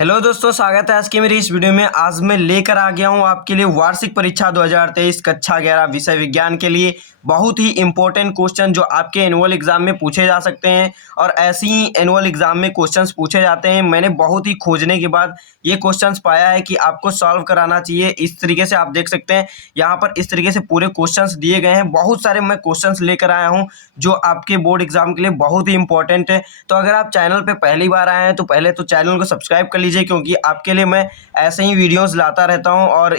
Hello दोस्तों, स्वागत है आज की मेरी इस वीडियो में। आज मैं लेकर आ गया हूं आपके लिए वार्षिक परीक्षा 2023 कक्षा 11 विषय विज्ञान के लिए बहुत ही इंपॉर्टेंट क्वेश्चन जो आपके एनुअल एग्जाम में पूछे जा सकते हैं और ऐसे ही एनुअल एग्जाम में क्वेश्चंस पूछे जाते हैं। मैंने बहुत ही खोजने के बाद ये क्वेश्चंस पाया है कि आपको सॉल्व कराना चाहिए। इस तरीके से आप देख सकते हैं यहाँ पर इस तरीके से पूरे क्वेश्चंस दिए गए हैं। बहुत सारे मैं क्वेश्चंस लेकर आया हूँ जो आपके बोर्ड एग्जाम के लिए बहुत ही इंपॉर्टेंट है। तो अगर आप चैनल पर पहली बार आए हैं तो पहले तो चैनल को सब्सक्राइब कर लीजिए, क्योंकि आपके लिए मैं ऐसे ही वीडियोस लाता रहता हूं। और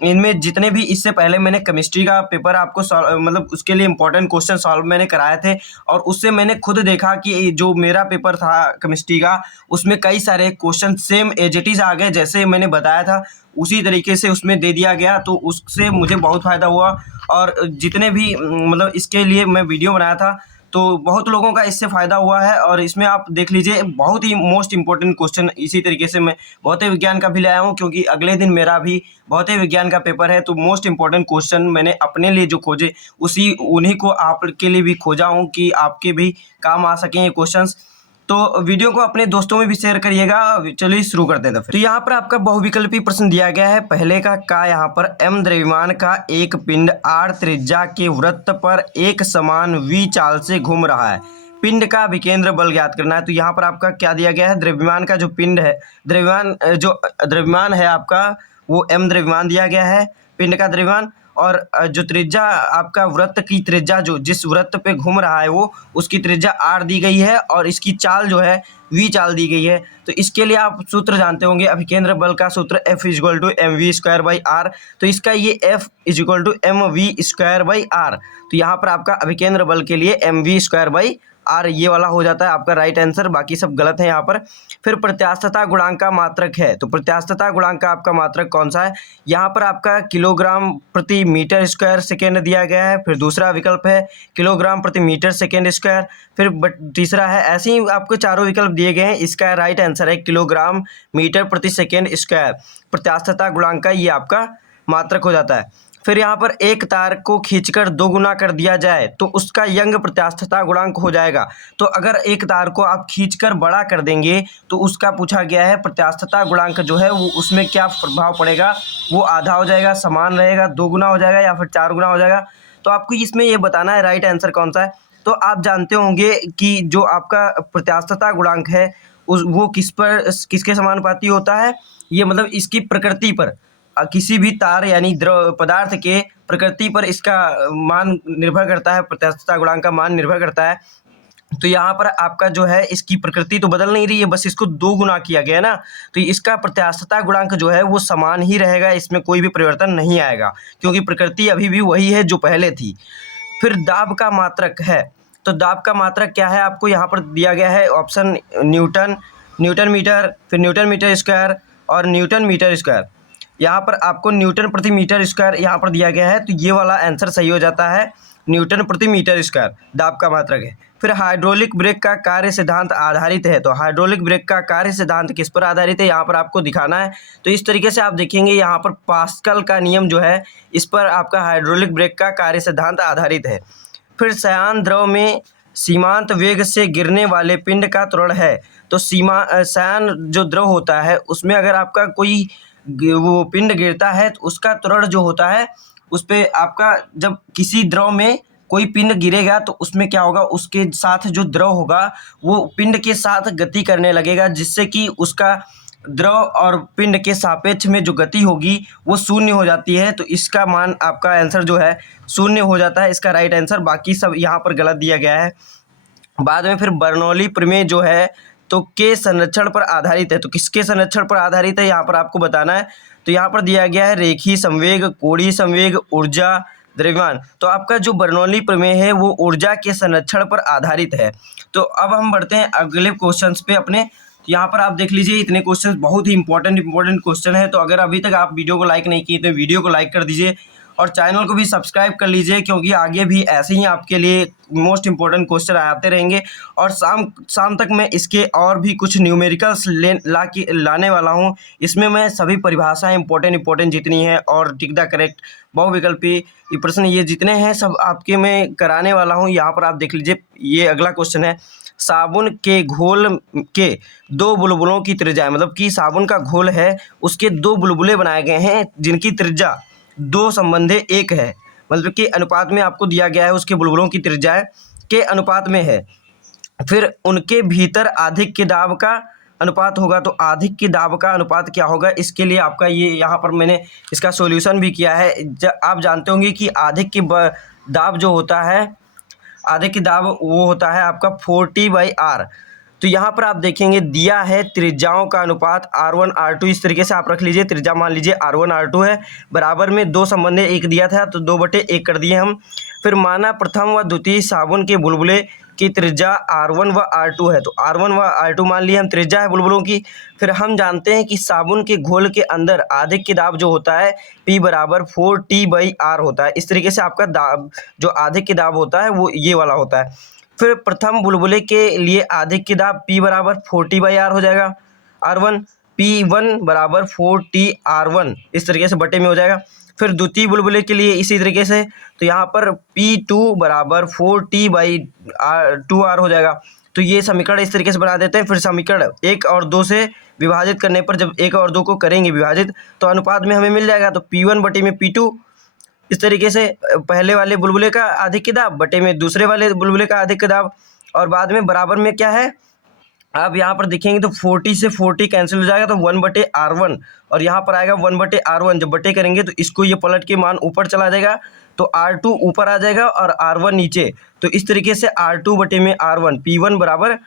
इनमें जितने भी इससे पहले मैंने केमिस्ट्री का पेपर आपको मतलब उसके लिए इंपॉर्टेंट क्वेश्चन सॉल्व मैंने कराए थे, और उससे मैंने खुद देखा कि जो मेरा पेपर था केमिस्ट्री का उसमें कई सारे question same as it is आ गए, जैसे मैंने बताया था उसी तरीके से उसमें दे दिया गया। तो उससे मुझे बहुत फ़ायदा हुआ। और जितने भी मतलब इसके लिए मैं वीडियो बनाया था तो बहुत लोगों का इससे फ़ायदा हुआ है। और इसमें आप देख लीजिए बहुत ही मोस्ट इंपॉर्टेंट क्वेश्चन इसी तरीके से मैं भौतिक विज्ञान का भी लाया हूँ, क्योंकि अगले दिन मेरा भी भौतिक विज्ञान का पेपर है। तो मोस्ट इंपॉर्टेंट क्वेश्चन मैंने अपने लिए जो खोजे उन्हीं को आपके लिए भी खोजा हूँ कि आपके भी काम आ सकें ये क्वेश्चंस। तो वीडियो को अपने दोस्तों में भी शेयर करिएगा। चलिए शुरू करते हैं। तो यहाँ पर आपका बहुविकल्पी प्रश्न दिया गया है। पहले का यहाँ पर m द्रव्यमान का एक पिंड r त्रिज्या के वृत्त पर एक समान v चाल से घूम रहा है। पिंड का विकेंद्र बल ज्ञात करना है। तो यहाँ पर आपका क्या दिया गया है, द्रव्यमान का जो पिंड है, द्रव्यमान है आपका वो m द्रव्यमान दिया गया है, पिंड का द्रव्यमान। और जो त्रिज्या आपका वृत्त की त्रिज्या जो जिस वृत्त पे घूम रहा है वो उसकी त्रिज्या r दी गई है, और इसकी चाल जो है v चाल दी गई है। तो इसके लिए आप सूत्र जानते होंगे, अभिकेंद्र बल का सूत्र F = mv²/r। तो इसका ये F = mv²/r। तो यहाँ पर आपका अभिकेंद्र बल के लिए mv²/r ये वाला हो जाता है आपका राइट आंसर, बाकी सब गलत है यहाँ पर। फिर प्रत्यास्थता गुणांक का मात्रक है। तो प्रत्यास्थता गुणांक का आपका मात्रक कौन सा है, यहाँ पर आपका किलोग्राम प्रति मीटर स्क्वायर सेकेंड दिया गया है। फिर दूसरा विकल्प है किलोग्राम प्रति मीटर सेकेंड स्क्वायर। फिर तीसरा है, ऐसे ही आपको चारों विकल्प दिए गए हैं। इसका राइट आंसर है किलोग्राम मीटर प्रति सेकेंड स्क्वायर। प्रत्यास्थता गुणांक का ये आपका मात्रक हो जाता है। फिर यहाँ पर एक तार को खींचकर 2 गुना कर दिया जाए तो उसका यंग प्रत्यास्थता गुणांक हो जाएगा। तो अगर एक तार को आप खींचकर बड़ा कर देंगे तो उसका पूछा गया है प्रत्यास्थता गुणांक जो है वो उसमें क्या प्रभाव पड़ेगा, वो आधा हो जाएगा, समान रहेगा, 2 गुना हो जाएगा या फिर 4 गुना हो जाएगा। तो आपको इसमें ये बताना है राइट आंसर कौन सा है। तो आप जानते होंगे कि जो आपका प्रत्यास्थता गुणांक है वो किसके समानुपाती होता है। ये मतलब इसकी प्रकृति पर, किसी भी तार यानी द्रव पदार्थ के प्रकृति पर इसका मान निर्भर करता है, प्रत्यास्थता गुणांक का मान निर्भर करता है। तो यहाँ पर आपका जो है इसकी प्रकृति तो बदल नहीं रही है, बस इसको 2 गुना किया गया है ना। तो इसका प्रत्यास्थता गुणांक जो है वो समान ही रहेगा, इसमें कोई भी परिवर्तन नहीं आएगा, क्योंकि प्रकृति अभी भी वही है जो पहले थी। फिर दाब का मात्रक है। तो दाब का मात्रक क्या है, आपको यहाँ पर दिया गया है ऑप्शन न्यूटन मीटर, फिर न्यूटन मीटर स्क्वायर और न्यूटन मीटर स्क्वायर। यहाँ पर आपको न्यूटन प्रति मीटर स्क्वायर यहाँ पर दिया गया है, तो ये वाला आंसर सही हो जाता है। न्यूटन प्रति मीटर स्क्वायर दाब का मात्रक है। फिर हाइड्रोलिक ब्रेक का कार्य सिद्धांत आधारित है। तो हाइड्रोलिक ब्रेक का कार्य सिद्धांत किस पर आधारित है, यहाँ पर आपको दिखाना है। तो इस तरीके से आप देखेंगे यहाँ पर पास्कल का नियम जो है इस पर आपका हाइड्रोलिक ब्रेक का कार्य सिद्धांत आधारित है। फिर शयान द्रव में सीमांत वेग से गिरने वाले पिंड का त्वरण है। तो शयान जो द्रव होता है उसमें अगर आपका कोई वो पिंड गिरता है तो उसका त्वरण जो होता है उस पर आपका, जब किसी द्रव में कोई पिंड गिरेगा तो उसमें क्या होगा, उसके साथ जो द्रव होगा वो पिंड के साथ गति करने लगेगा, जिससे कि उसका द्रव और पिंड के सापेक्ष में जो गति होगी वो शून्य हो जाती है। तो इसका मान आपका आंसर जो है शून्य हो जाता है, इसका राइट आंसर। बाकी सब यहाँ पर गलत दिया गया है। बाद में फिर बर्नौली प्रमेय जो है तो के संरक्षण पर आधारित है। तो किसके संरक्षण पर आधारित है यहाँ पर आपको बताना है। तो यहाँ पर दिया गया है रेखीय संवेग, कोणीय संवेग, ऊर्जा, द्रव्यमान। तो आपका जो बर्नौली प्रमेय है वो ऊर्जा के संरक्षण पर आधारित है। तो अब हम बढ़ते हैं अगले क्वेश्चंस पे अपने। तो यहाँ पर आप देख लीजिए इतने क्वेश्चंस बहुत ही इंपॉर्टेंट क्वेश्चन है। तो अगर अभी तक आप वीडियो को लाइक नहीं किए तो वीडियो को लाइक कर दीजिए और चैनल को भी सब्सक्राइब कर लीजिए, क्योंकि आगे भी ऐसे ही आपके लिए मोस्ट इंपॉर्टेंट क्वेश्चन आते रहेंगे। और शाम तक मैं इसके और भी कुछ न्यूमेरिकल्स लाने वाला हूँ। इसमें मैं सभी परिभाषाएं इंपॉर्टेंट जितनी हैं और टिक द करेक्ट, बहुविकल्पी प्रश्न, ये जितने हैं सब आपके मैं कराने वाला हूँ। यहाँ पर आप देख लीजिए ये अगला क्वेश्चन है, साबुन के घोल के दो बुलबुलों की त्रिज्या, मतलब कि साबुन का घोल है उसके दो बुलबुले बनाए गए हैं जिनकी त्रिज्या 2 संबंधे 1 है, मतलब कि अनुपात में आपको दिया गया है, उसके बुलबुलों की त्रिज्या के अनुपात में है। फिर उनके भीतर आधिक के दाब का अनुपात होगा, तो आधिक के दाब का अनुपात क्या होगा, इसके लिए आपका ये यहाँ पर मैंने इसका सॉल्यूशन भी किया है। आप जानते होंगे कि आधिक की दाब जो होता है, आधिक की दाब वो होता है आपका 40/R। तो यहाँ पर आप देखेंगे दिया है त्रिज्याओं का अनुपात R1 R2, इस तरीके से आप रख लीजिए। त्रिज्या मान लीजिए R1 R2 है, बराबर में 2 संबंधे 1 दिया था तो 2/1 कर दिए हम। फिर माना प्रथम व द्वितीय साबुन के बुलबुले की त्रिज्या R1 व R2 है, तो R1 व R2 मान लिए हम, त्रिज्या है बुलबुलों की। फिर हम जानते हैं कि साबुन के घोल के अंदर आधिक की दाब जो होता है P बराबर 4T/R होता है। इस तरीके से आपका दाब जो आधिक की दाब होता है वो ये वाला होता है। फिर प्रथम बुलबुले के लिए आधिक की दाब P बराबर 40/R हो जाएगा, R1 P1 बराबर 4T/R1 इस तरीके से बटे में हो जाएगा। फिर द्वितीय बुलबुले के लिए इसी तरीके से, तो यहाँ पर P2 बराबर 4T/2R हो जाएगा। तो ये समीकरण इस तरीके से बना देते हैं। फिर समीकरण 1 और 2 से विभाजित करने पर जब 1 और 2 को करेंगे विभाजित तो अनुपात में हमें मिल जाएगा, तो P1 बटे में P2 इस तरीके से पहले वाले बुलबुले का आधिक की दाब बटे में दूसरे वाले बुलबुले का आधिक की दाब, और बाद में बराबर में क्या है, आप यहाँ पर देखेंगे तो 40 से 40 कैंसिल हो जाएगा तो 1/R1, और यहाँ पर आएगा 1/R1। जब बटे करेंगे तो इसको ये पलट के मान ऊपर चला जाएगा तो R2 ऊपर आ जाएगा और R1 नीचे। तो इस तरीके से R2 बटे में R1, P1 बराबर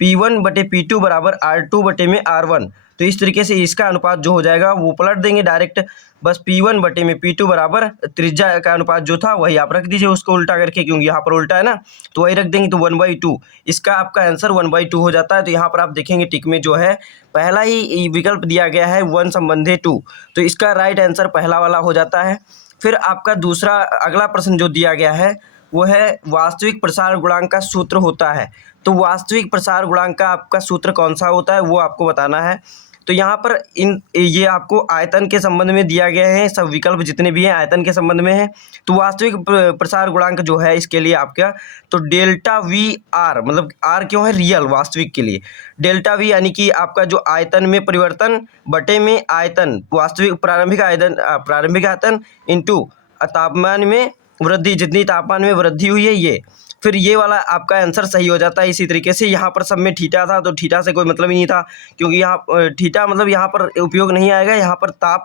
P1 बटे P2 बराबर R2 बटे में R1। तो इस तरीके से इसका अनुपात जो हो जाएगा वो पलट देंगे डायरेक्ट, बस P1 बटे में P2 बराबर त्रिज्या का अनुपात जो था वही आप रख दीजिए उसको उल्टा करके, क्योंकि यहाँ पर उल्टा है ना, तो वही रख देंगे तो 1/2। इसका आपका आंसर 1/2 हो जाता है। तो यहाँ पर आप देखेंगे टिक में जो है पहला ही विकल्प दिया गया है 1 संबंधे 2, तो इसका राइट आंसर पहला वाला हो जाता है। फिर आपका दूसरा अगला प्रश्न जो दिया गया है वो है वास्तविक प्रसार गुणांक का सूत्र होता है। तो वास्तविक प्रसार गुणांक का आपका सूत्र कौन सा होता है वो आपको बताना है। तो यहाँ पर ये आपको आयतन के संबंध में दिया गया है, सब विकल्प जितने भी हैं आयतन के संबंध में है। तो वास्तविक प्रसार गुणांक जो है इसके लिए आपका तो डेल्टा वी आर, मतलब आर क्यों है, रियल वास्तविक के लिए डेल्टा वी यानी कि आपका जो आयतन में परिवर्तन बटे में आयतन, वास्तविक प्रारंभिक आयतन इंटू तापमान में वृद्धि, जितनी तापमान में वृद्धि हुई है ये। फिर ये वाला आपका आंसर सही हो जाता है। इसी तरीके से यहाँ पर सब में थीटा था तो थीटा से कोई मतलब ही नहीं था, क्योंकि यहाँ थीटा मतलब यहाँ पर उपयोग नहीं आएगा। यहाँ पर ताप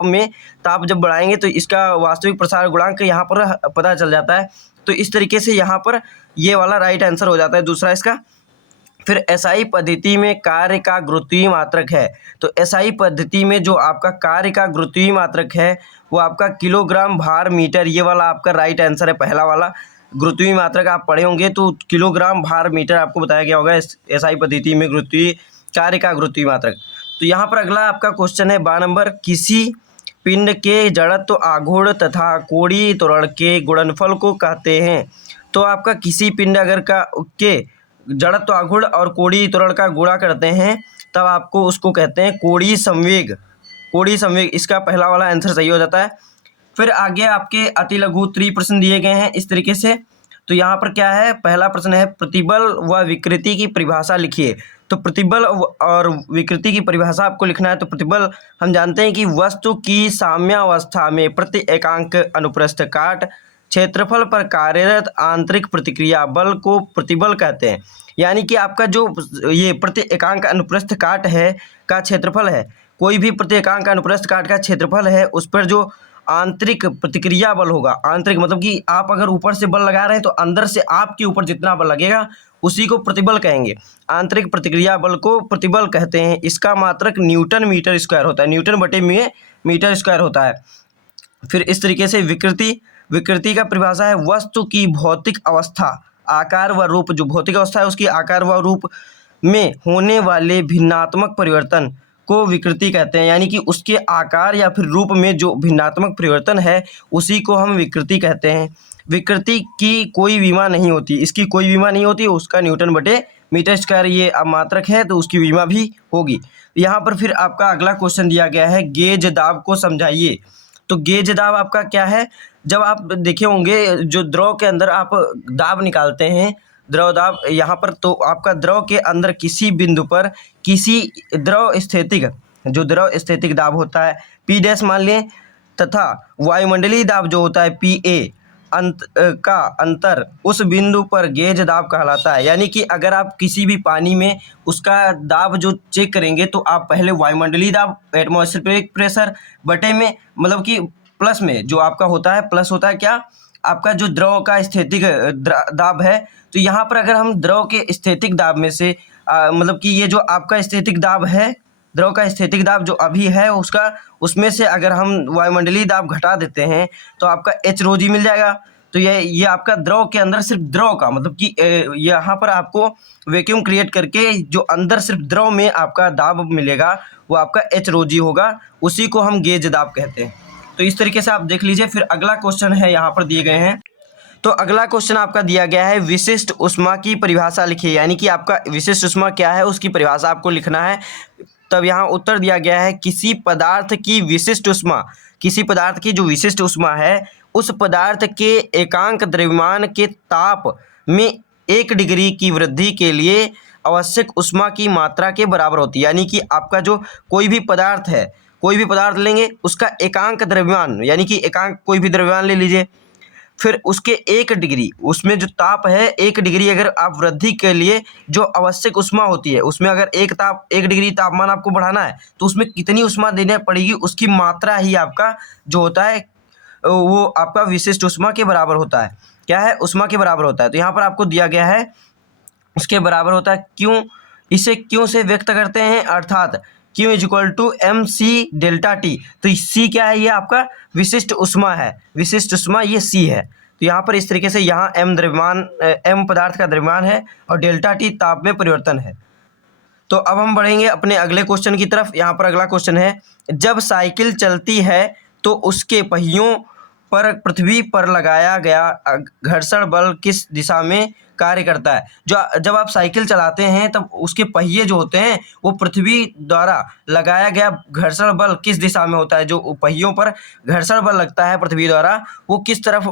जब बढ़ाएंगे तो इसका वास्तविक प्रसार गुणांक यहाँ पर पता चल जाता है। तो इस तरीके से यहाँ पर ये वाला राइट आंसर हो जाता है दूसरा इसका। फिर एसआई पद्धति में कार्य का गुरुत्वीय मात्रक है, तो एसआई पद्धति में जो आपका कार्य का गुरुत्वीय मात्रक है वो आपका किलोग्राम भार मीटर, ये वाला आपका राइट आंसर है पहला वाला। गुरुत्वीय मात्रक आप पढ़े होंगे तो किलोग्राम भार मीटर आपको बताया गया होगा एसआई पद्धति में गुरुत्वीय कार्य का गुरुत्वीय मात्रक। तो यहाँ पर अगला आपका क्वेश्चन है 12 नंबर, किसी पिंड के जड़त्व आघूर्ण तथा कोणीय त्वरण के गुणनफल को कहते हैं। तो आपका किसी पिंड अगर के जड़त्व आघूर्ण और कोणीय त्वरण का गुणा करते हैं तब आपको उसको कहते हैं कोणीय संवेग। कोणीय संवेग इसका पहला वाला आंसर सही हो जाता है। फिर आगे आपके अति लघु त्रि प्रश्न दिए गए हैं इस तरीके से। तो यहाँ पर क्या है, पहला प्रश्न है प्रतिबल व विकृति की परिभाषा लिखिए। तो प्रतिबल और विकृति की परिभाषा आपको लिखना है। तो प्रतिबल हम जानते हैं कि वस्तु की साम्यावस्था में प्रति एकांक अनुप्रस्थ काट क्षेत्रफल पर कार्यरत आंतरिक प्रतिक्रिया बल को प्रतिबल कहते हैं। यानी कि आपका जो ये प्रति एकांक अनुप्रस्थ काट है का क्षेत्रफल है, कोई भी प्रति एकांक अनुप्रस्थ काट का क्षेत्रफल है उस पर जो आंतरिक प्रतिक्रिया बल होगा, आंतरिक मतलब कि आप अगर ऊपर से बल लगा रहे हैं तो अंदर से आपके ऊपर जितना बल लगेगा उसी को प्रतिबल कहेंगे। आंतरिक प्रतिक्रिया बल को प्रतिबल कहते हैं। इसका मात्रक न्यूटन मीटर स्क्वायर होता है, न्यूटन बटे में मीटर स्क्वायर होता है। फिर इस तरीके से विकृति का परिभाषा है वस्तु की भौतिक अवस्था आकार व रूप, जो भौतिक अवस्था है उसकी आकार व रूप में होने वाले भिन्नात्मक परिवर्तन को विकृति कहते हैं। यानी कि उसके आकार या फिर रूप में जो भिन्नात्मक परिवर्तन है उसी को हम विकृति कहते हैं। विकृति की कोई विमा नहीं होती, इसकी कोई विमा नहीं होती, उसका न्यूटन बटे मीटर स्क्वायर ये मात्रक है तो उसकी विमा भी होगी। यहाँ पर फिर आपका अगला क्वेश्चन दिया गया है गेज दाब को समझाइए। तो गेज दाब आपका क्या है, जब आप देखे होंगे जो द्रव के अंदर आप दाब निकालते हैं द्रव दाब यहाँ पर, तो आपका द्रव के अंदर किसी बिंदु पर किसी द्रव स्थितिक, जो द्रव स्थितिक दाब होता है पी डैश मान लें, तथा वायुमंडलीय दाब जो होता है पी ए का अंतर उस बिंदु पर गेज दाब कहलाता है। यानी कि अगर आप किसी भी पानी में उसका दाब जो चेक करेंगे तो आप पहले वायुमंडलीय दाब एटमॉस्फेरिक प्रेशर बटे में, मतलब कि प्लस में जो आपका होता है, प्लस होता है क्या, आपका जो द्रव का स्थैतिक दाब है। तो यहाँ पर अगर हम द्रव के स्थैतिक दाब में से मतलब कि ये जो आपका स्थैतिक दाब है, द्रव का स्थैतिक दाब जो अभी है उसका, उसमें से अगर हम वायुमंडलीय दाब घटा देते हैं तो आपका एच रो जी मिल जाएगा। तो ये आपका द्रव के अंदर सिर्फ द्रव का, मतलब कि यहाँ पर आपको वैक्यूम क्रिएट करके जो अंदर सिर्फ द्रव में आपका दाब मिलेगा वो आपका एच रो जी होगा, उसी को हम गेज दाब कहते हैं। तो इस तरीके से आप देख लीजिए। फिर अगला क्वेश्चन है यहाँ पर दिए गए हैं। तो अगला क्वेश्चन आपका दिया गया है विशिष्ट ऊष्मा की परिभाषा लिखिए, यानी कि आपका विशिष्ट ऊष्मा क्या है उसकी परिभाषा आपको लिखना है। तब यहाँ उत्तर दिया गया है किसी पदार्थ की विशिष्ट ऊष्मा, किसी पदार्थ की जो विशिष्ट ऊष्मा है उस पदार्थ के एकांक द्रव्यमान के ताप में 1 डिग्री की वृद्धि के लिए आवश्यक ऊष्मा की मात्रा के बराबर होती है। यानी कि आपका जो कोई भी पदार्थ है, कोई भी पदार्थ लेंगे उसका एकांक द्रव्यमान, यानी कि एकांक कोई भी द्रव्यमान ले लीजिए, फिर उसके 1 डिग्री, उसमें जो ताप है 1 डिग्री अगर आप वृद्धि के लिए जो आवश्यक ऊष्मा होती है, उसमें अगर 1 डिग्री तापमान आपको बढ़ाना है तो उसमें कितनी ऊष्मा देनी पड़ेगी, उसकी मात्रा ही आपका जो होता है वो आपका विशिष्ट ऊष्मा के बराबर होता है। क्या है, ऊष्मा के बराबर होता है। तो यहाँ पर आपको दिया गया है उसके बराबर होता है क्यों, इसे क्यों से व्यक्त करते हैं, अर्थात Q equal to M C delta T. तो सी क्या है, ये आपका विशिष्ट ऊष्मा है, विशिष्ट ऊष्मा ये सी है। तो यहाँ पर इस तरीके से यहाँ एम द्रव्यमान, एम पदार्थ का द्रव्यमान है और डेल्टा टी ताप में परिवर्तन है। तो अब हम बढ़ेंगे अपने अगले क्वेश्चन की तरफ। यहाँ पर अगला क्वेश्चन है जब साइकिल चलती है तो उसके पहियों पर पृथ्वी पर लगाया गया घर्षण बल किस दिशा में कार्य करता है। जब आप साइकिल चलाते हैं तब उसके पहिए जो होते हैं वो पृथ्वी द्वारा लगाया गया घर्षण बल किस दिशा में होता है, जो पहियों पर घर्षण बल लगता है पृथ्वी द्वारा वो किस तरफ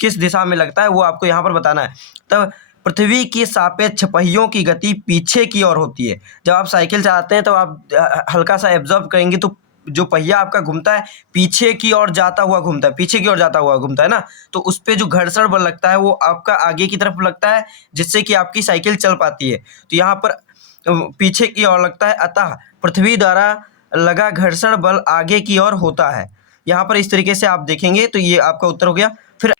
किस दिशा में लगता है वो आपको यहाँ पर बताना है। तब पृथ्वी के सापेक्ष पहियों की गति पीछे की ओर होती है। जब आप साइकिल चलाते हैं तो आप हल्का सा एब्जॉर्व करेंगे तो जो पहिया आपका घूमता है पीछे की ओर जाता हुआ घूमता है, पीछे की ओर जाता हुआ घूमता है ना, तो उस पर जो घर्षण बल लगता है वो आपका आगे की तरफ लगता है जिससे कि आपकी साइकिल चल पाती है। तो यहाँ पर पीछे की ओर लगता है, अतः पृथ्वी द्वारा लगा घर्षण बल आगे की ओर होता है। यहाँ पर इस तरीके से आप देखेंगे तो ये आपका उत्तर हो गया। फिर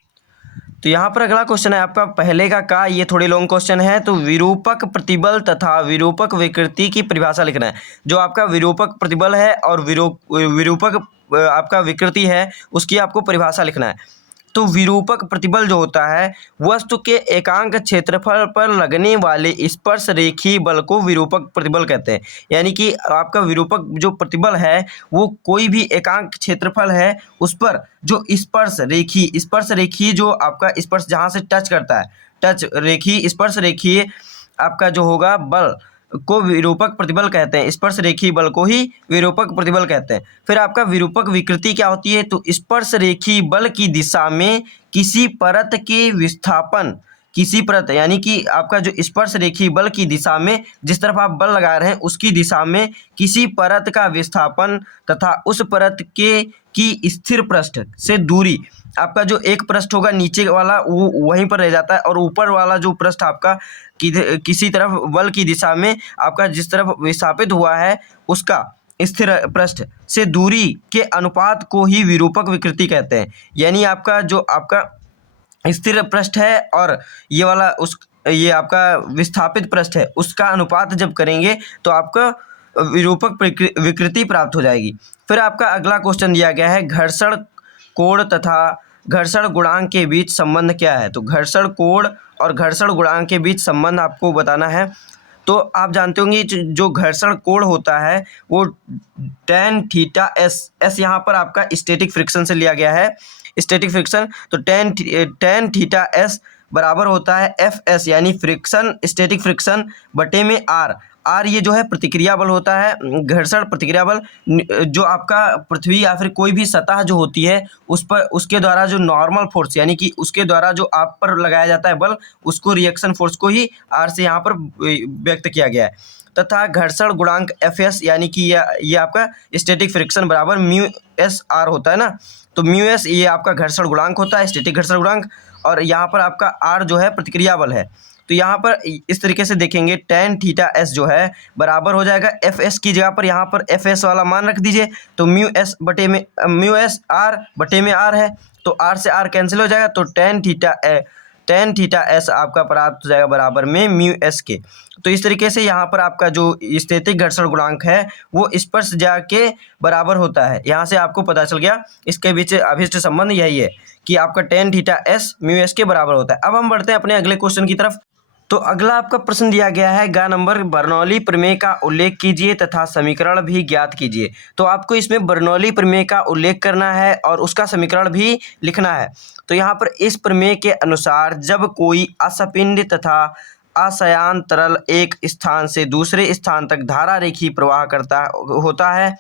तो यहाँ पर अगला क्वेश्चन है आपका पहले का ये थोड़ी लॉन्ग क्वेश्चन है। तो विरूपक प्रतिबल तथा विरूपक विकृति की परिभाषा लिखना है। जो आपका विरूपक प्रतिबल है और विरूपक आपका विकृति है उसकी आपको परिभाषा लिखना है। तो विरूपक प्रतिबल जो होता है वस्तु के एकांक क्षेत्रफल पर लगने वाले स्पर्श रेखीय बल को विरूपक प्रतिबल कहते हैं। यानी कि आपका विरूपक जो प्रतिबल है वो कोई भी एकांक क्षेत्रफल है उस पर जो स्पर्श रेखीय जो आपका स्पर्श जहाँ से टच करता है, टच रेखीय स्पर्श रेखीय आपका जो होगा बल को विरूपक प्रतिबल कहते हैं। स्पर्श रेखीय बल को ही विरूपक प्रतिबल कहते हैं। फिर आपका विरूपक विकृति क्या होती है, तो स्पर्श रेखीय बल की दिशा में किसी परत के विस्थापन, किसी परत यानी कि आपका जो स्पर्श रेखीय बल की दिशा में जिस तरफ आप बल लगा रहे हैं उसकी दिशा में किसी परत का विस्थापन तथा उस परत के की स्थिर पृष्ठ से दूरी, आपका जो एक पृष्ठ होगा नीचे वाला वो वहीं पर रह जाता है और ऊपर वाला जो पृष्ठ आपका किसी तरफ बल की दिशा में आपका जिस तरफ विस्थापित हुआ है उसका स्थिर पृष्ठ से दूरी के अनुपात को ही विरूपक विकृति कहते हैं। यानी आपका जो आपका स्थिर पृष्ठ है और ये आपका विस्थापित पृष्ठ है उसका अनुपात जब करेंगे तो आपका विरूपक विकृति प्राप्त हो जाएगी। फिर आपका अगला क्वेश्चन दिया गया है घर्षण कोण तथा घर्षण गुणांक के बीच संबंध क्या है। तो घर्षण कोण और घर्षण गुणांक के बीच संबंध आपको बताना है। तो आप जानते होंगे जो घर्षण कोण होता है वो tan थीटा एस यहाँ पर आपका स्टैटिक फ्रिक्शन से लिया गया है, स्टैटिक फ्रिक्शन। तो tan थीटा एस बराबर होता है एफ एस यानी फ्रिक्शन, स्टैटिक फ्रिक्शन बटे में आर। आर ये जो है प्रतिक्रिया बल होता है, घर्षण प्रतिक्रिया बल, जो आपका पृथ्वी या फिर कोई भी सतह जो होती है उस पर उसके द्वारा जो नॉर्मल फोर्स यानी कि उसके द्वारा जो आप पर लगाया जाता है बल, उसको रिएक्शन फोर्स को ही आर से यहाँ पर व्यक्त किया गया है। तथा घर्षण गुणांक एफ एस यानी कि ये आपका स्टैटिक फ्रिक्शन बराबर म्यू एस आर होता है ना। तो म्यू एस ये आपका घर्षण गुणांक होता है, स्टैटिक घर्षण गुणांक, और यहाँ पर आपका आर जो है प्रतिक्रिया बल है। तो यहाँ पर इस तरीके से देखेंगे tan थीटा एस जो है बराबर हो जाएगा एफ एस की जगह पर यहाँ पर एफ एस वाला मान रख दीजिए, तो म्यू एस बटे में म्यू एस आर बटे में आर है, तो आर से आर कैंसिल हो जाएगा, तो tan थीटा एस आपका प्राप्त हो जाएगा बराबर में म्यू एस के। तो इस तरीके से यहाँ पर आपका जो स्थैतिक घर्षण गुणांक है वो स्पर्श ज्या के बराबर होता है। यहाँ से आपको पता चल गया इसके बीच अभिष्ट संबंध यही है कि आपका tan theta S mu S के बराबर होता है। अब हम बढ़ते हैं अपने अगले क्वेश्चन की तरफ। तो अगला आपका प्रश्न दिया गया है, गा नंबर बर्नौली प्रमेय का उल्लेख कीजिए तथा समीकरण भी ज्ञात कीजिए। तो आपको इसमें बर्नौली प्रमेय का उल्लेख करना है और उसका समीकरण भी लिखना है। तो यहाँ पर इस प्रमेय के अनुसार जब कोई असपिंड तथा असयान तरल एक स्थान से दूसरे स्थान तक धारा रेखी प्रवाह करता होता है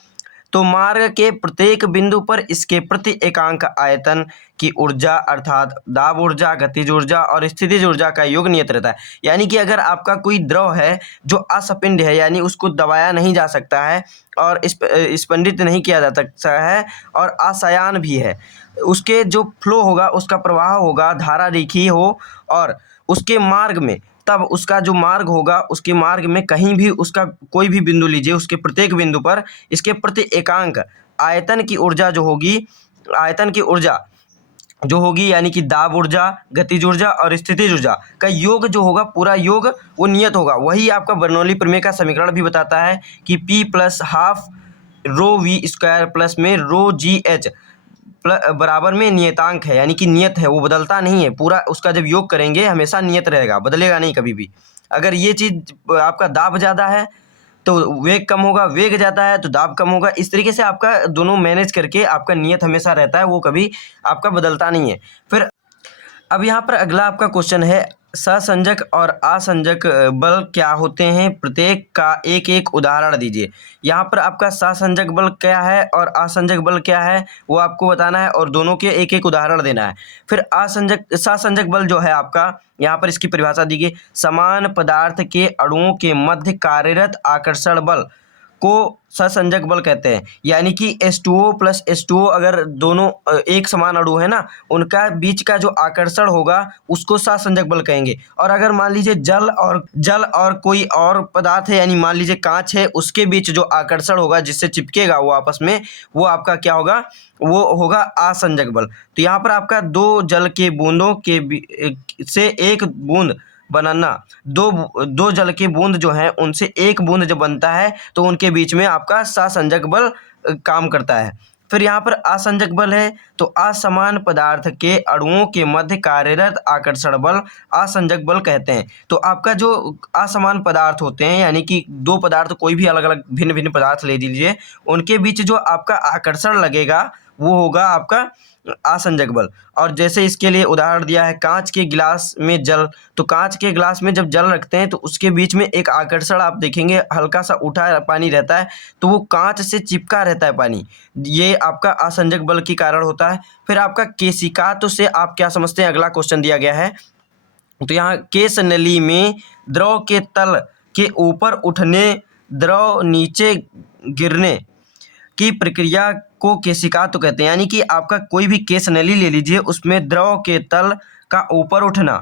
तो मार्ग के प्रत्येक बिंदु पर इसके प्रति एकांक आयतन की ऊर्जा अर्थात दाब ऊर्जा, गतिज ऊर्जा और स्थितिज ऊर्जा का योग नियत रहता है। यानी कि अगर आपका कोई द्रव है जो असपिंड है यानी उसको दबाया नहीं जा सकता है और स्पंदित नहीं किया जा सकता है और असयान भी है, उसके जो फ्लो होगा उसका प्रवाह होगा धारा रेखीय हो और उसके मार्ग में, तब उसका जो मार्ग होगा उसके मार्ग में कहीं भी उसका कोई भी बिंदु लीजिए, उसके प्रत्येक बिंदु पर इसके प्रति एकांक आयतन की ऊर्जा जो होगी, आयतन की ऊर्जा जो होगी यानी कि दाब ऊर्जा, गतिज ऊर्जा और स्थितिज ऊर्जा का योग जो होगा पूरा योग वो नियत होगा। वही आपका बर्नौली प्रमेय का समीकरण भी बताता है कि P plus half rho V square plus में रो जी एच बराबर में नियतांक है, यानी कि नियत है, वो बदलता नहीं है, पूरा उसका जब योग करेंगे हमेशा नियत रहेगा, बदलेगा नहीं कभी भी। अगर ये चीज़ आपका दाब ज़्यादा है तो वेग कम होगा, वेग ज़्यादा है तो दाब कम होगा। इस तरीके से आपका दोनों मैनेज करके आपका नियत हमेशा रहता है, वो कभी आपका बदलता नहीं है। फिर अब यहाँ पर अगला आपका क्वेश्चन है, सहसंजक और असंजक बल क्या होते हैं, प्रत्येक का एक एक उदाहरण दीजिए। यहाँ पर आपका सहसंजक बल क्या है और असंजक बल क्या है वो आपको बताना है और दोनों के एक एक उदाहरण देना है। फिर सहसंजक बल जो है आपका, यहाँ पर इसकी परिभाषा दी गई, समान पदार्थ के अणुओं के मध्य कार्यरत आकर्षण बल को सहसंजक बल कहते हैं। यानी कि H2O प्लस H2O अगर दोनों एक समान अणु है ना, उनका बीच का जो आकर्षण होगा उसको सहसंजक बल कहेंगे। और अगर मान लीजिए जल और कोई और पदार्थ है, यानी मान लीजिए कांच है, उसके बीच जो आकर्षण होगा जिससे चिपकेगा वो आपस में, वो आपका क्या होगा, वो होगा असंजक बल। तो यहाँ पर आपका दो जल के बूंदों के से एक बूंद बनाना, दो जल की बूंद जो है उनसे एक बूंद जब बनता है तो उनके बीच में आपका सहसंजक बल काम करता है। फिर यहाँ पर असंजक बल है तो असमान पदार्थ के अणुओं के मध्य कार्यरत आकर्षण बल असंजक बल कहते हैं। तो आपका जो असमान पदार्थ होते हैं यानी कि दो पदार्थ कोई भी अलग अलग भिन्न भिन्न पदार्थ ले लीजिए, उनके बीच जो आपका आकर्षण लगेगा वो होगा आपका असंजक बल। और जैसे इसके लिए उदाहरण दिया है, कांच के गिलास में जल, तो कांच के गिलास में जब जल रखते हैं तो उसके बीच में एक आकर्षण आप देखेंगे, हल्का सा उठा पानी रहता है तो वो कांच से चिपका रहता है पानी, ये आपका असंजक बल के कारण होता है। फिर आपका केशिका तो से आप क्या समझते हैं, अगला क्वेश्चन दिया गया है। तो यहाँ केश नली में द्रव के तल के ऊपर उठने, द्रव नीचे गिरने की प्रक्रिया को केशिका तो कहते हैं। यानी कि आपका कोई भी केश नली ले लीजिए, उसमें द्रव के तल का ऊपर उठना,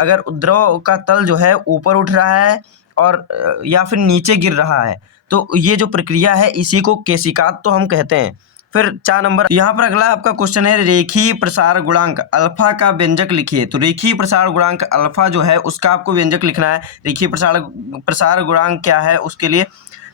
अगर द्रव का तल जो है ऊपर उठ रहा है और या फिर नीचे गिर रहा है तो ये जो प्रक्रिया है इसी को केशिकात तो हम कहते हैं। फिर 4 नंबर यहाँ पर अगला आपका क्वेश्चन है, रेखीय प्रसार गुणांक अल्फा का व्यंजक लिखिए। तो रेखीय प्रसार गुणांक अल्फा जो है उसका आपको व्यंजक लिखना है। रेखीय प्रसार गुणांक क्या है उसके लिए,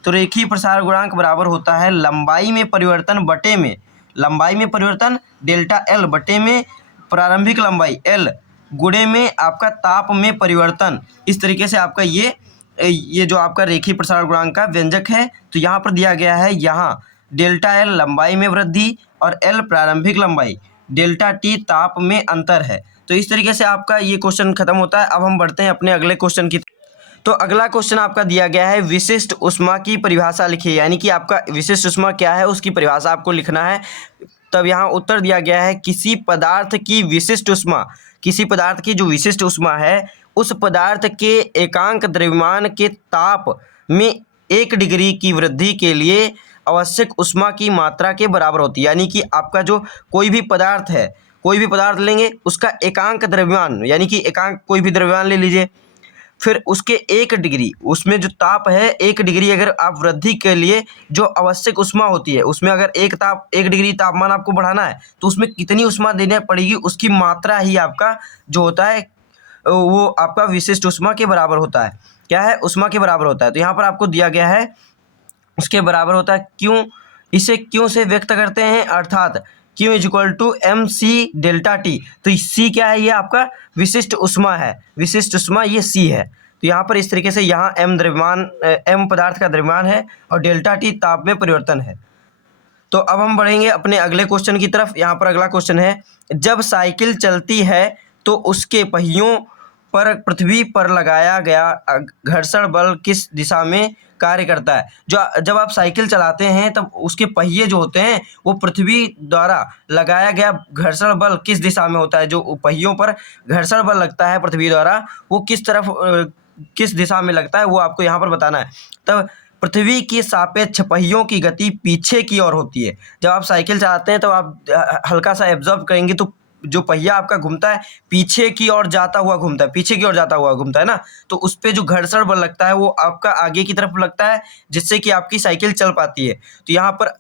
तो रेखीय प्रसार गुणांक बराबर होता है लंबाई में परिवर्तन बटे में, लंबाई में परिवर्तन डेल्टा एल बटे में प्रारंभिक लंबाई एल गुणे में आपका ताप में परिवर्तन। इस तरीके से आपका ये जो आपका रेखीय प्रसार गुणांक का व्यंजक है। तो यहाँ पर दिया गया है, यहाँ डेल्टा एल लंबाई में वृद्धि और एल प्रारंभिक लंबाई, डेल्टा टी ताप में अंतर है। तो इस तरीके से आपका ये क्वेश्चन खत्म होता है। अब हम बढ़ते हैं अपने अगले क्वेश्चन की। तो अगला क्वेश्चन आपका दिया गया है विशिष्ट ऊष्मा की परिभाषा लिखिए, यानी कि आपका विशिष्ट ऊष्मा क्या है उसकी परिभाषा आपको लिखना है। तब यहाँ उत्तर दिया गया है किसी पदार्थ की विशिष्ट ऊष्मा, किसी पदार्थ की जो विशिष्ट ऊष्मा है उस पदार्थ के एकांक द्रव्यमान के ताप में 1 डिग्री की वृद्धि के लिए आवश्यक ऊष्मा की मात्रा के बराबर होती है। यानी कि आपका जो कोई भी पदार्थ है, कोई भी पदार्थ लेंगे उसका एकांक द्रव्यमान, यानी कि एकांक कोई भी द्रव्यमान ले लीजिए, फिर उसके 1 डिग्री, उसमें जो ताप है 1 डिग्री अगर आप वृद्धि के लिए जो आवश्यक ऊष्मा होती है, उसमें अगर 1 डिग्री तापमान आपको बढ़ाना है तो उसमें कितनी ऊष्मा देनी पड़ेगी, उसकी मात्रा ही आपका जो होता है वो आपका विशिष्ट ऊष्मा के बराबर होता है। क्या है? ऊष्मा के बराबर होता है। तो यहाँ पर आपको दिया गया है उसके बराबर होता है। क्यों? इसे क्यों से व्यक्त करते हैं, अर्थात Q is equal to MC delta T। तो C क्या है? ये आपका विशिष्ट ऊष्मा है, विशिष्ट ऊष्मा ये C है। तो यहाँ पर इस तरीके से यहाँ M द्रव्यमान, M पदार्थ का द्रव्यमान है और डेल्टा T ताप में परिवर्तन है। तो अब हम बढ़ेंगे अपने अगले क्वेश्चन की तरफ। यहाँ पर अगला क्वेश्चन है, जब साइकिल चलती है तो उसके पहियों पर पृथ्वी पर लगाया गया घर्षण बल किस दिशा में कार्य करता है? जब आप साइकिल चलाते हैं तब उसके पहिए जो होते हैं वो पृथ्वी द्वारा लगाया गया घर्षण बल किस दिशा में होता है? जो पहियों पर घर्षण बल लगता है पृथ्वी द्वारा वो किस तरफ, किस दिशा में लगता है वो आपको यहाँ पर बताना है। तब पृथ्वी के सापेक्ष पहियों की गति पीछे की ओर होती है। जब आप साइकिल चलाते हैं तो आप हल्का सा एब्जॉर्ब करेंगे तो जो पहिया आपका घूमता है पीछे की ओर जाता हुआ घूमता है, पीछे की ओर जाता हुआ घूमता है ना। तो उस पर जो घर्षण बल लगता है वो आपका आगे की तरफ लगता है जिससे कि आपकी साइकिल चल पाती है। तो यहाँ पर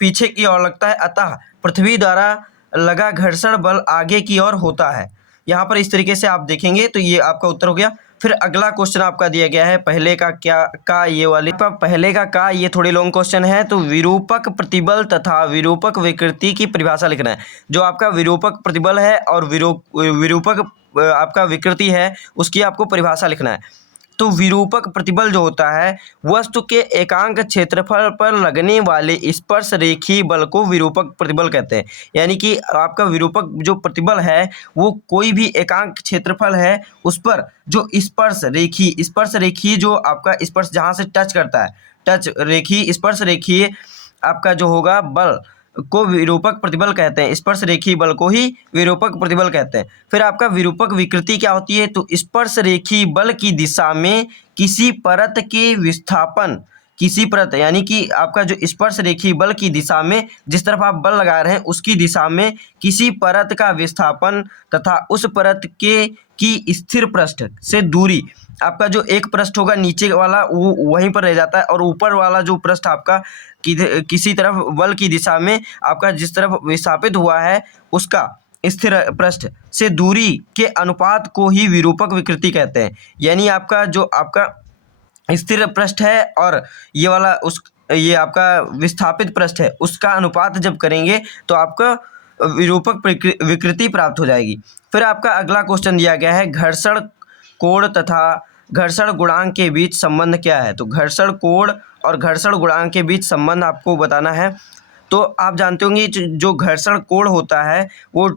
पीछे की ओर लगता है, अतः पृथ्वी द्वारा लगा घर्षण बल आगे की ओर होता है। यहाँ पर इस तरीके से आप देखेंगे तो ये आपका उत्तर हो गया। फिर अगला क्वेश्चन आपका दिया गया है पहले का क्या का, ये वाले पहले का ये थोड़ी लॉन्ग क्वेश्चन है। तो विरूपक प्रतिबल तथा विरूपक विकृति की परिभाषा लिखना है। जो आपका विरूपक प्रतिबल है और विरूपक आपका विकृति है उसकी आपको परिभाषा लिखना है। तो विरूपक प्रतिबल जो होता है वस्तु के एकांक क्षेत्रफल पर लगने वाले स्पर्श रेखीय बल को विरूपक प्रतिबल कहते हैं। यानी कि आपका विरूपक जो प्रतिबल है वो कोई भी एकांक क्षेत्रफल है उस पर जो स्पर्श रेखीय जो आपका स्पर्श जहाँ से टच करता है, टच रेखीय स्पर्श रेखीय आपका जो होगा बल को विरूपक प्रतिबल कहते हैं। स्पर्श रेखीय बल को ही विरूपक प्रतिबल कहते हैं। फिर आपका विरूपक विकृति क्या होती है? तो स्पर्श रेखीय बल की दिशा में किसी परत के विस्थापन, किसी परत यानी कि आपका जो स्पर्श रेखीय बल की दिशा में जिस तरफ आप बल लगा रहे हैं उसकी दिशा में किसी परत का विस्थापन तथा उस परत के की स्थिर पृष्ठ से दूरी, आपका जो एक पृष्ठ होगा नीचे वाला वो वहीं पर रह जाता है और ऊपर वाला जो पृष्ठ आपका किसी तरफ बल की दिशा में आपका जिस तरफ विस्थापित हुआ है उसका स्थिर पृष्ठ से दूरी के अनुपात को ही विरूपक विकृति कहते हैं। यानी आपका जो आपका स्थिर पृष्ठ है और ये आपका विस्थापित पृष्ठ है उसका अनुपात जब करेंगे तो आपका विरूपक विकृति प्राप्त हो जाएगी। फिर आपका अगला क्वेश्चन दिया गया है घर्षण कोण तथा घर्षण गुणांक के बीच संबंध क्या है? तो घर्षण कोण और घर्षण गुणांक के बीच संबंध आपको बताना है। तो आप जानते होंगे जो घर्षण कोण होता है वो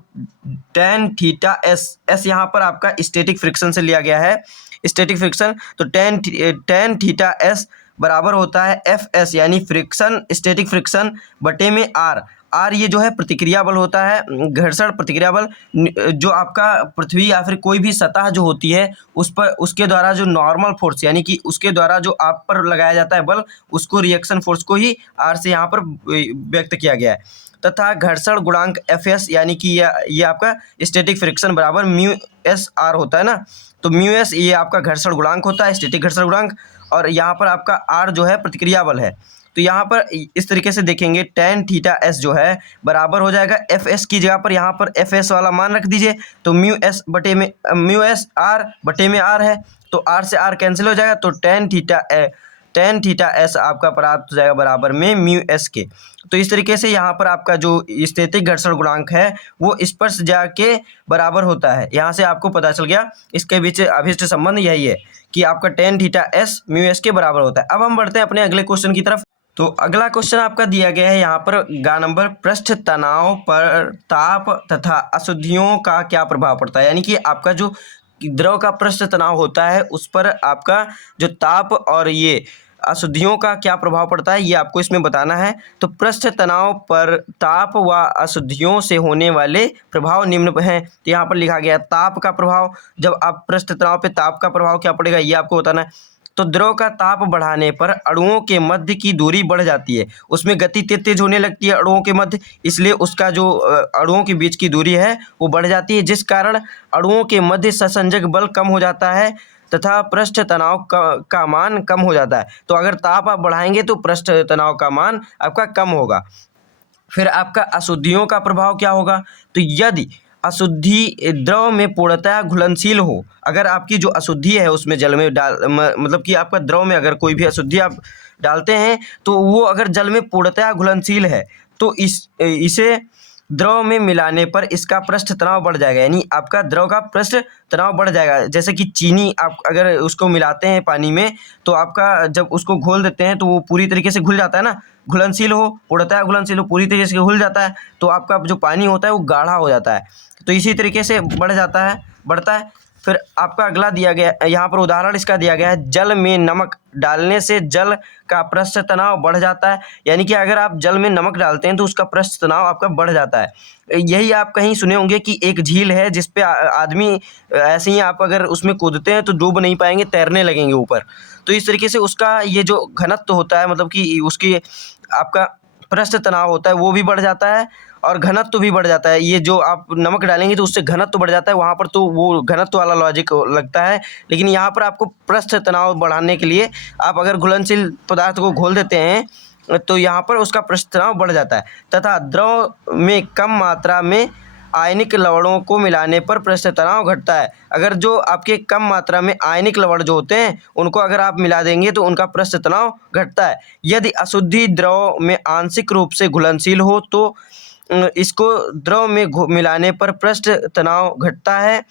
tan थीटा एस यहाँ पर आपका स्टैटिक फ्रिक्शन से लिया गया है, स्टैटिक फ्रिक्शन। तो tan थीटा एस बराबर होता है FS यानी फ्रिक्शन, स्टैटिक फ्रिक्शन बटे में R ये जो है प्रतिक्रिया बल होता है, घर्षण प्रतिक्रिया बल जो आपका पृथ्वी या फिर कोई भी सतह जो होती है उस पर उसके द्वारा जो नॉर्मल फोर्स यानी कि उसके द्वारा जो आप पर लगाया जाता है बल उसको रिएक्शन फोर्स को ही R से यहाँ पर व्यक्त किया गया है। तथा घर्षण गुणांक FS यानी कि ये आपका स्टैटिक फ्रिक्शन बराबर μSR होता है ना। तो μS ये आपका घर्षण गुणांक होता है, स्टैटिक घर्षण गुणांक, और यहाँ पर आपका R जो है प्रतिक्रिया बल है। तो यहाँ पर इस तरीके से देखेंगे tan थीटा एस जो है बराबर हो जाएगा FS की जगह पर यहाँ पर FS वाला मान रख दीजिए। तो μS R बटे में R है तो R से R कैंसिल हो जाएगा। तो tan थीटा एस आपका प्राप्त हो जाएगा बराबर में μS के। तो इस तरीके से यहाँ पर आपका जो स्टैटिक घर्षण गुणांक है वो स्पर्श जा के बराबर होता है। यहाँ से आपको पता चल गया इसके बीच अभिष्ट संबंध यही है कि आपका tan थीटा एस μS के बराबर होता है। अब हम बढ़ते हैं अपने अगले क्वेश्चन की तरफ। तो अगला क्वेश्चन आपका दिया गया है यहाँ पर गा नंबर, पृष्ठ तनाव पर ताप तथा अशुद्धियों का क्या प्रभाव पड़ता है? यानी कि आपका जो द्रव का पृष्ठ तनाव होता है उस पर आपका जो ताप और ये अशुद्धियों का क्या प्रभाव पड़ता है, ये आपको इसमें बताना है। तो पृष्ठ तनाव पर ताप व अशुद्धियों से होने वाले प्रभाव निम्न हैं। तो यहाँ पर लिखा गया ताप का प्रभाव, जब आप पृष्ठ तनाव पे ताप का प्रभाव क्या पड़ेगा ये आपको बताना है। तो द्रव का ताप बढ़ाने पर अणुओं के मध्य की दूरी बढ़ जाती है, उसमें गति तेज तेज होने लगती है अणुओं के मध्य, इसलिए उसका जो अणुओं के बीच की दूरी है वो बढ़ जाती है, जिस कारण अणुओं के मध्य सहसंजक बल कम हो जाता है तथा पृष्ठ तनाव का मान कम हो जाता है। तो अगर ताप आप बढ़ाएंगे तो पृष्ठ तनाव का मान आपका कम होगा। फिर आपका अशुद्धियों का प्रभाव क्या होगा, तो यदि अशुद्धि द्रव में पूर्णतः घुलनशील हो, अगर आपकी जो अशुद्धि है उसमें जल में मतलब कि आपका द्रव में अगर कोई भी अशुद्धि आप डालते हैं तो वो अगर जल में पूर्णतः घुलनशील है तो इसे द्रव में मिलाने पर इसका पृष्ठ तनाव बढ़ जाएगा, यानी आपका द्रव का पृष्ठ तनाव बढ़ जाएगा। जैसे कि चीनी आप अगर उसको मिलाते हैं पानी में तो आपका जब उसको घोल देते हैं तो वो पूरी तरीके से घुल जाता है ना, घुलनशील हो, पूर्णतः घुलनशील हो, पूरी तरीके से घुल जाता है तो आपका जो पानी होता है वो गाढ़ा हो जाता है। तो इसी तरीके से बढ़ता है। फिर आपका अगला दिया गया, यहाँ पर उदाहरण इसका दिया गया है, जल में नमक डालने से जल का पृष्ठ तनाव बढ़ जाता है। यानी कि अगर आप जल में नमक डालते हैं तो उसका पृष्ठ तनाव आपका बढ़ जाता है। यही आप कहीं सुने होंगे कि एक झील है जिस पे आदमी ऐसे ही आप अगर उसमें कूदते हैं तो डूब नहीं पाएंगे, तैरने लगेंगे ऊपर। तो इस तरीके से उसका ये जो घनत्व होता है, मतलब कि उसकी आपका पृष्ठ तनाव होता है वो भी बढ़ जाता है और घनत्व भी बढ़ जाता है। ये जो आप नमक डालेंगे तो उससे घनत्व बढ़ जाता है, वहाँ पर तो वो घनत्व वाला लॉजिक लगता है, लेकिन यहाँ पर आपको पृष्ठ तनाव बढ़ाने के लिए आप अगर घुलनशील पदार्थ को घोल देते हैं तो यहाँ पर उसका पृष्ठ तनाव बढ़ जाता है। तथा द्रव में कम मात्रा में आयनिक लवणों को मिलाने पर पृष्ठ तनाव घटता है। अगर जो आपके कम मात्रा में आयनिक लवण जो होते हैं उनको अगर आप मिला देंगे तो उनका पृष्ठ तनाव घटता है। यदि अशुद्धि द्रव में आंशिक रूप से घुलनशील हो तो इसको द्रव में मिलाने पर पृष्ठ तनाव घटता है।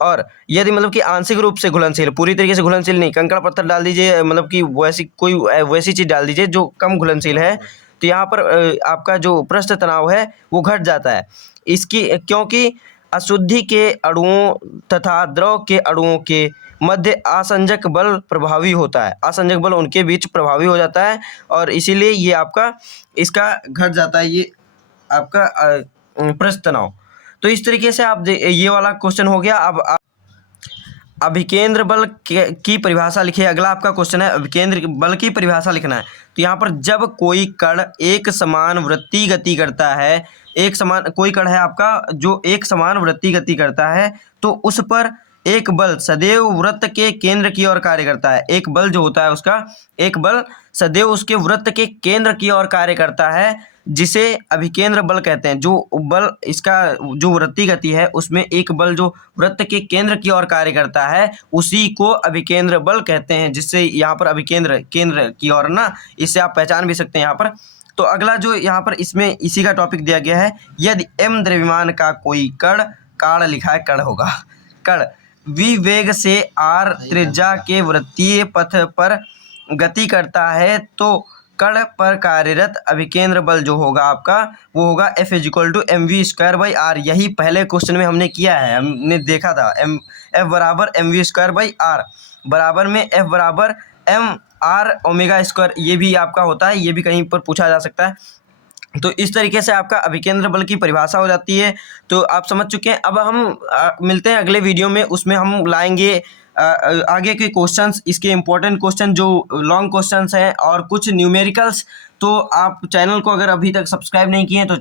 और यदि मतलब कि आंशिक रूप से घुलनशील, पूरी तरीके से घुलनशील नहीं, कंकड़ पत्थर डाल दीजिए, मतलब कि वैसी चीज़ डाल दीजिए जो कम घुलनशील है, तो यहाँ पर आपका जो पृष्ठ तनाव है वो घट जाता है। क्योंकि अशुद्धि के अणुओं तथा द्रव के अणुओं के मध्य आसंजक बल प्रभावी होता है, आसंजक बल उनके बीच प्रभावी हो जाता है और इसीलिए ये आपका इसका घट जाता है, ये आपका पृष्ठ तनाव। तो इस तरीके से आप ये वाला क्वेश्चन हो गया। अब अभिकेंद्र बल की परिभाषा लिखिए। अगला आपका क्वेश्चन है अभिकेंद्र बल की परिभाषा लिखना है। तो यहाँ पर जब कोई कण एक समान वृत्तीय गति करता है, कोई कण है आपका जो एक समान वृत्तीय गति करता है तो उस पर एक बल सदैव वृत्त के केंद्र की ओर कार्य करता है। एक बल जो होता है उसका एक बल सदैव उसके वृत्त के केंद्र की ओर कार्य करता है, जिसे अभिकेंद्र बल कहते हैं। जो बल इसका जो वृत्तीय गति है उसमें एक बल जो वृत्त के केंद्र की ओर कार्य करता है उसी को अभिकेंद्र बल कहते हैं, जिससे यहाँ पर अभिकेंद्र केंद्र की ओर ना, इससे आप पहचान भी सकते हैं यहाँ पर। तो अगला जो यहाँ पर इसमें इसी का टॉपिक दिया गया है, यदि m द्रव्यमान का कोई कण, काण लिखा है, कण होगा, कण v वेग से r त्रिज्या के वृत्तीय पथ पर गति करता है तो कण पर कार्यरत अभिकेंद्र बल जो होगा आपका वो होगा F = mv²/r। यही पहले क्वेश्चन में हमने किया है, हमने देखा था F बराबर mv²/r बराबर में F बराबर mr², ये भी आपका होता है, ये भी कहीं पर पूछा जा सकता है। तो इस तरीके से आपका अभिकेंद्र बल की परिभाषा हो जाती है। तो आप समझ चुके हैं। अब हम मिलते हैं अगले वीडियो में, उसमें हम लाएंगे आगे के क्वेश्चंस, इसके इम्पोर्टेंट क्वेश्चन जो लॉन्ग क्वेश्चंस हैं और कुछ न्यूमेरिकल्स। तो आप चैनल को अगर अभी तक सब्सक्राइब नहीं किए तो